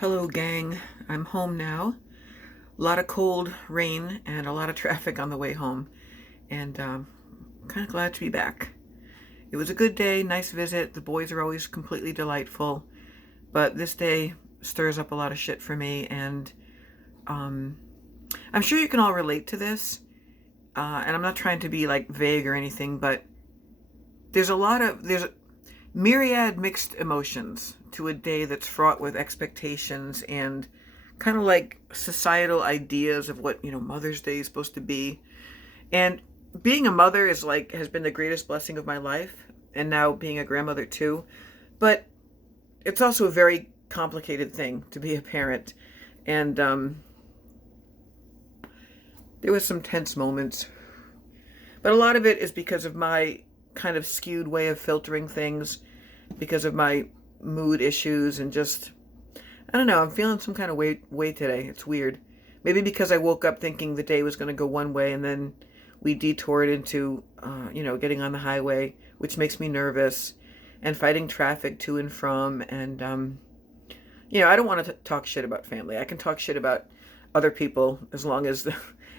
Hello, gang. I'm home now. A lot of cold rain and a lot of traffic on the way home, and kind of glad to be back. It was a good day, nice visit. The boys are always completely delightful, but this day stirs up a lot of shit for me, and um, I'm sure you can all relate to this. And I'm not trying to be like vague or anything, but there's myriad mixed emotions to a day that's fraught with expectations and kind of like societal ideas of what, Mother's Day is supposed to be. And being a mother is like has been the greatest blessing of my life, and now being a grandmother too. But it's also a very complicated thing to be a parent. And there was some tense moments, but a lot of it is because of my kind of skewed way of filtering things, because of my mood issues, and just I don't know, I'm feeling some kind of way today. It's weird. Maybe because I woke up thinking the day was going to go one way, and then we detoured into getting on the highway, which makes me nervous, and fighting traffic to and from. And I don't want to talk shit about family. I can talk shit about other people as long as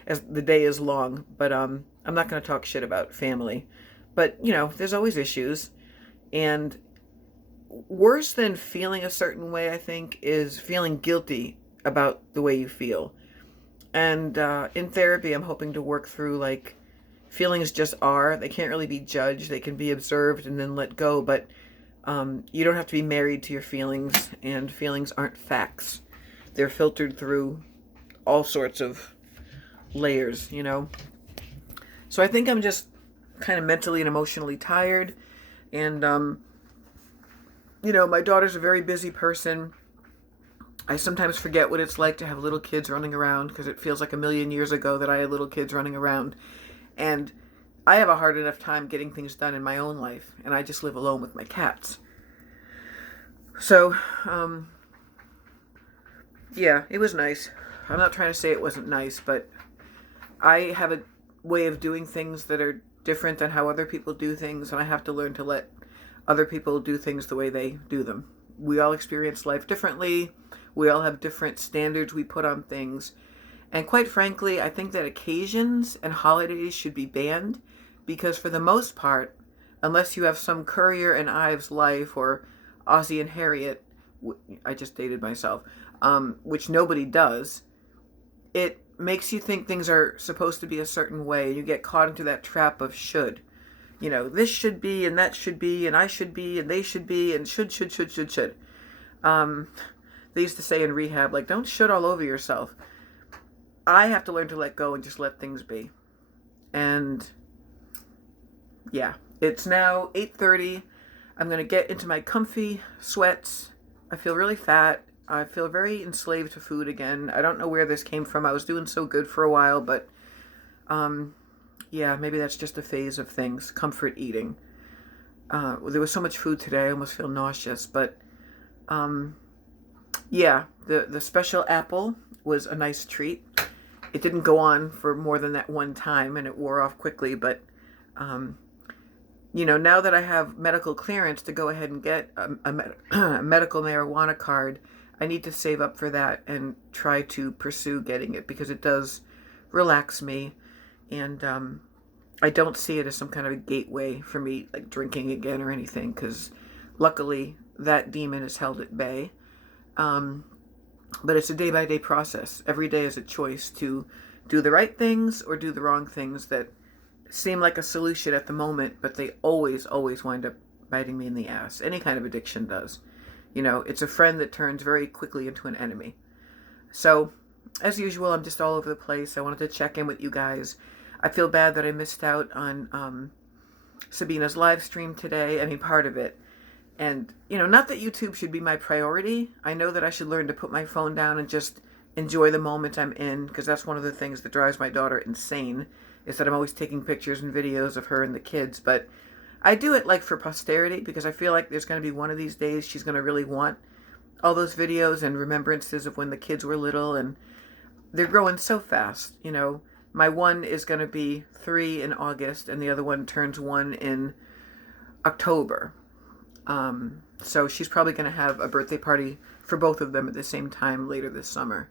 the day is long, but I'm not going to talk shit about family. But there's always issues, and worse than feeling a certain way, I think, is feeling guilty about the way you feel. And in therapy, I'm hoping to work through, like, feelings just are. They can't really be judged. They can be observed and then let go. But you don't have to be married to your feelings, and feelings aren't facts. They're filtered through all sorts of layers. So I think I'm just kind of mentally and emotionally tired. And my daughter's a very busy person. I sometimes forget what it's like to have little kids running around, because it feels like a million years ago that I had little kids running around. And I have a hard enough time getting things done in my own life, and I just live alone with my cats. So, yeah, it was nice. I'm not trying to say it wasn't nice, but I have a way of doing things that are different than how other people do things, and I have to learn to let other people do things the way they do them. We all experience life differently. We all have different standards we put on things. And quite frankly, I think that occasions and holidays should be banned, because for the most part, unless you have some Currier and Ives life, or Ozzie and Harriet, I just dated myself, which nobody does, it makes you think things are supposed to be a certain way. You get caught into that trap of should. This should be, and that should be, and I should be, and they should be, and should. They used to say in rehab, like, don't should all over yourself. I have to learn to let go and just let things be. And yeah, it's now 8:30. I'm going to get into my comfy sweats. I feel really fat. I feel very enslaved to food again. I don't know where this came from. I was doing so good for a while, but yeah, maybe that's just a phase of things. Comfort eating. There was so much food today, I almost feel nauseous. But yeah, the special apple was a nice treat. It didn't go on for more than that one time, and it wore off quickly. But now that I have medical clearance to go ahead and get a medical marijuana card, I need to save up for that and try to pursue getting it, because it does relax me. And I don't see it as some kind of a gateway for me, like drinking again or anything, because luckily that demon is held at bay. But it's a day-by-day process. Every day is a choice to do the right things or do the wrong things that seem like a solution at the moment, but they always, always wind up biting me in the ass. Any kind of addiction does. It's a friend that turns very quickly into an enemy. So, as usual, I'm just all over the place. I wanted to check in with you guys. I feel bad that I missed out on Sabina's live stream today. I mean, part of it. And, not that YouTube should be my priority. I know that I should learn to put my phone down and just enjoy the moment I'm in, because that's one of the things that drives my daughter insane, is that I'm always taking pictures and videos of her and the kids. But I do it like for posterity, because I feel like there's going to be one of these days she's going to really want all those videos and remembrances of when the kids were little, and they're growing so fast. My one is going to be 3 in August, and the other one turns 1 in October. So she's probably going to have a birthday party for both of them at the same time later this summer.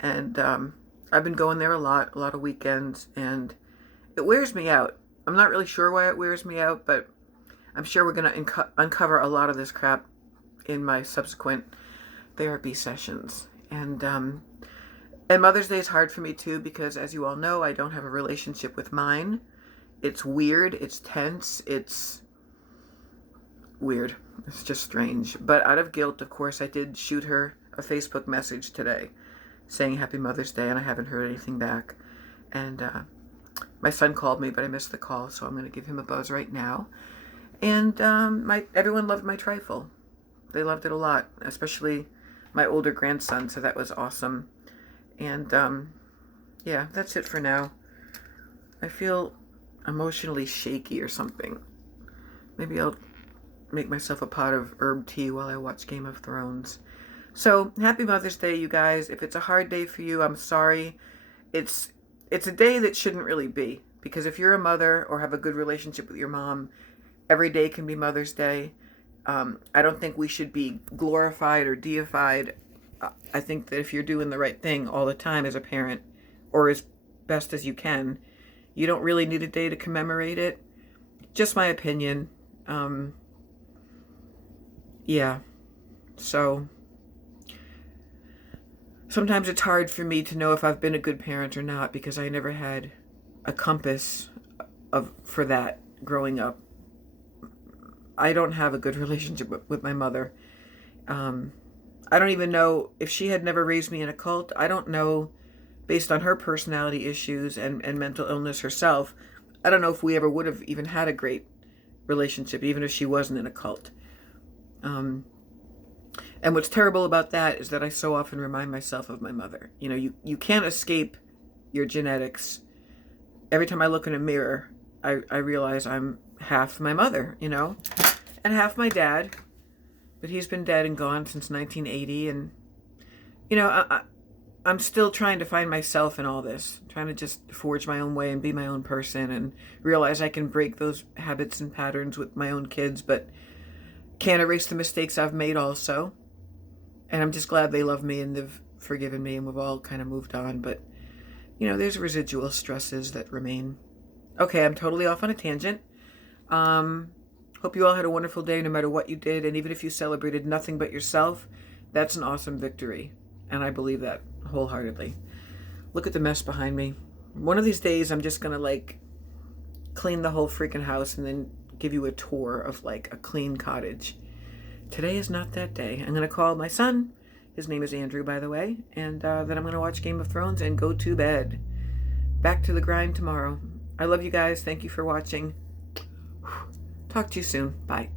And I've been going there a lot of weekends, and it wears me out. I'm not really sure why it wears me out, but I'm sure we're going to uncover a lot of this crap in my subsequent therapy sessions. And Mother's Day is hard for me too, because as you all know, I don't have a relationship with mine. It's weird. It's tense. It's weird. It's just strange. But out of guilt, of course, I did shoot her a Facebook message today saying Happy Mother's Day, and I haven't heard anything back. And my son called me, but I missed the call, so I'm going to give him a buzz right now. And everyone loved my trifle. They loved it a lot, especially my older grandson, so that was awesome. And yeah, that's it for now. I feel emotionally shaky or something. Maybe I'll make myself a pot of herb tea while I watch Game of Thrones. So, happy Mother's Day, you guys. If it's a hard day for you, I'm sorry. It's a day that shouldn't really be, because if you're a mother or have a good relationship with your mom, every day can be Mother's Day. I don't think we should be glorified or deified. I think that if you're doing the right thing all the time as a parent, or as best as you can, you don't really need a day to commemorate it. Just my opinion. Yeah. So sometimes it's hard for me to know if I've been a good parent or not, because I never had a compass for that growing up. I don't have a good relationship with my mother. I don't even know if she had never raised me in a cult. I don't know, based on her personality issues and mental illness herself, I don't know if we ever would have even had a great relationship, even if she wasn't in a cult. And what's terrible about that is that I so often remind myself of my mother. You know, you can't escape your genetics. Every time I look in a mirror, I realize I'm half my mother, you know, and half my dad. But he's been dead and gone since 1980. And, you know, I'm still trying to find myself in all this, trying to just forge my own way and be my own person, and realize I can break those habits and patterns with my own kids, but can't erase the mistakes I've made also. And I'm just glad they love me and they've forgiven me, and we've all kind of moved on. But, you know, there's residual stresses that remain. Okay, I'm totally off on a tangent. Hope you all had a wonderful day no matter what you did. And even if you celebrated nothing but yourself, that's an awesome victory. And I believe that wholeheartedly. Look at the mess behind me. One of these days, I'm just going to like clean the whole freaking house and then give you a tour of like a clean cottage. Today is not that day. I'm going to call my son. His name is Andrew, by the way. And then I'm going to watch Game of Thrones and go to bed. Back to the grind tomorrow. I love you guys. Thank you for watching. Talk to you soon. Bye.